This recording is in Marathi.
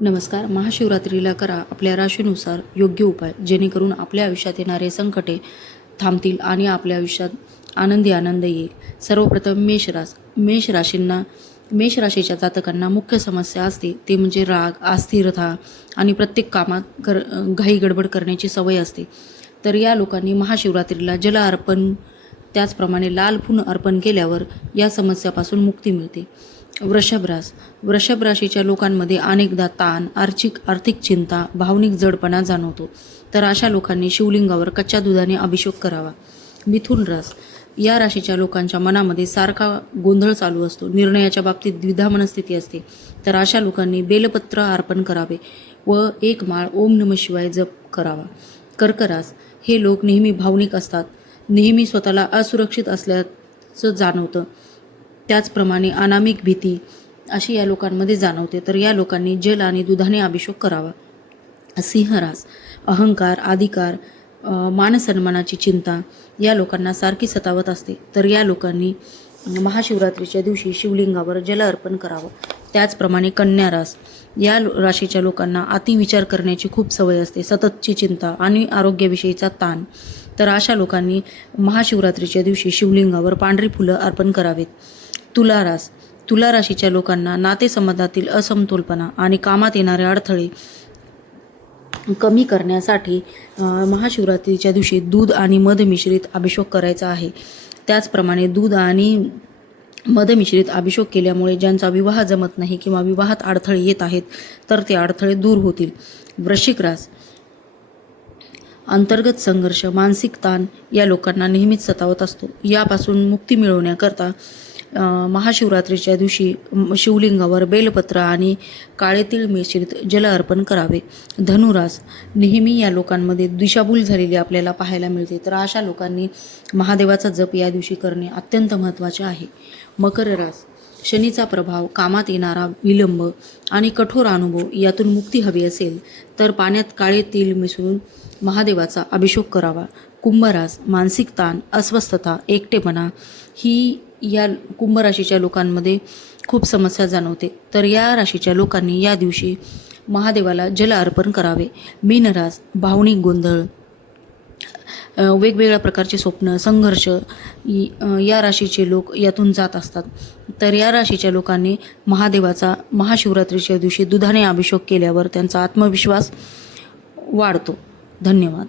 नमस्कार. महाशिवरात्रीला करा आपल्या राशीनुसार योग्य उपाय, जेणेकरून आपल्या आयुष्यात येणारे संकटे थांबतील आणि आपल्या आयुष्यात आनंद येईल. सर्वप्रथम मेष राशीच्या जातकांना मुख्य समस्या असते ते म्हणजे राग, अस्थिरता आणि प्रत्येक कामात घाई गडबड करण्याची सवय असते. तर या लोकांनी महाशिवरात्रीला जल अर्पण त्याचप्रमाणे लाल फूल अर्पण केल्यावर या समस्यापासून मुक्ती मिळते. वृषभ राशीच्या लोकांमध्ये अनेकदा ताण, आर्थिक चिंता, भावनिक जडपणा जाणवतो. तर अशा लोकांनी शिवलिंगावर कच्च्या दुधाने अभिषेक करावा. मिथुन या राशीच्या लोकांच्या मनामध्ये सारखा गोंधळ चालू असतो. निर्णयाच्या बाबतीत द्विधा मनस्थिती असते. तर अशा लोकांनी बेलपत्र अर्पण करावे व एक माळ ओम नमः शिवाय जप करावा. कर्क हे लोक नेहमी भावनिक असतात. नेहमी स्वतःला असुरक्षित असल्याचं जाणवतं. त्याचप्रमाणे अनामिक भीती अशी या लोकांमध्ये जाणवते. तर या लोकांनी जल आणि दुधाने अभिषेक करावा. सिंह अहंकार, अधिकार, मानसन्मानाची चिंता या लोकांना सारखी सतावत असते. तर या लोकांनी महाशिवरात्रीच्या दिवशी शिवलिंगावर जल अर्पण करावं. त्याचप्रमाणे कन्या या राशीच्या लोकांना अतिविचार करण्याची खूप सवय असते, सततची चिंता आणि आरोग्याविषयीचा ताण. तर अशा लोकांनी महाशिवरात्रीच्या दिवशी शिवलिंगावर पांढरी फुलं अर्पण करावेत. तुला राशीच्या लोकांना नातेसंबंधातील असमतोलपणा आणि कामात येणारे अडथळे कमी करण्यासाठी महाशिवरात्रीच्या दिवशी दूध आणि मध मिश्रित अभिषेक करायचा आहे. त्याचप्रमाणे दूध आणि मध मिश्रित अभिषेक केल्यामुळे ज्यांचा विवाह जमत नाही किंवा विवाहात अडथळे येत आहेत तर ते अडथळे दूर होतील. वृश्चिक अंतर्गत संघर्ष, मानसिक ताण या लोकांना नेहमीच सतावत असतो. यापासून मुक्ती मिळवण्याकरता महाशिवरात्रीच्या दिवशी शिवलिंगावर बेलपत्र आणि काळे तीळ मिश्रित जल अर्पण करावे. धनुरास नेहमी या लोकांमध्ये दिशाभूल झालेली आपल्याला पाहायला मिळते. तर अशा लोकांनी महादेवाचा जप या दिवशी करणे अत्यंत महत्त्वाचे आहे. मकर शनीचा प्रभाव, कामात येणारा विलंब आणि कठोर अनुभव यातून मुक्ती हवी असेल तर पाण्यात काळे तीळ मिसळून महादेवाचा अभिषेक करावा. कुंभरास मानसिक ताण, अस्वस्थता, एकटेपणा ही या कुंभ राशीच्या लोकांमध्ये खूप समस्या जाणवते. तर या राशीच्या लोकांनी या दिवशी महादेवाला जल अर्पण करावे. मीन भावनिक गोंधळ, वेगवेगळ्या प्रकारचे स्वप्न, संघर्ष या राशीचे लोक यातून जात असतात. तर या राशीच्या लोकांनी महादेवाचा महाशिवरात्रीच्या दिवशी दुधाने अभिषेक केल्यावर त्यांचा आत्मविश्वास वाढतो. धन्यवाद.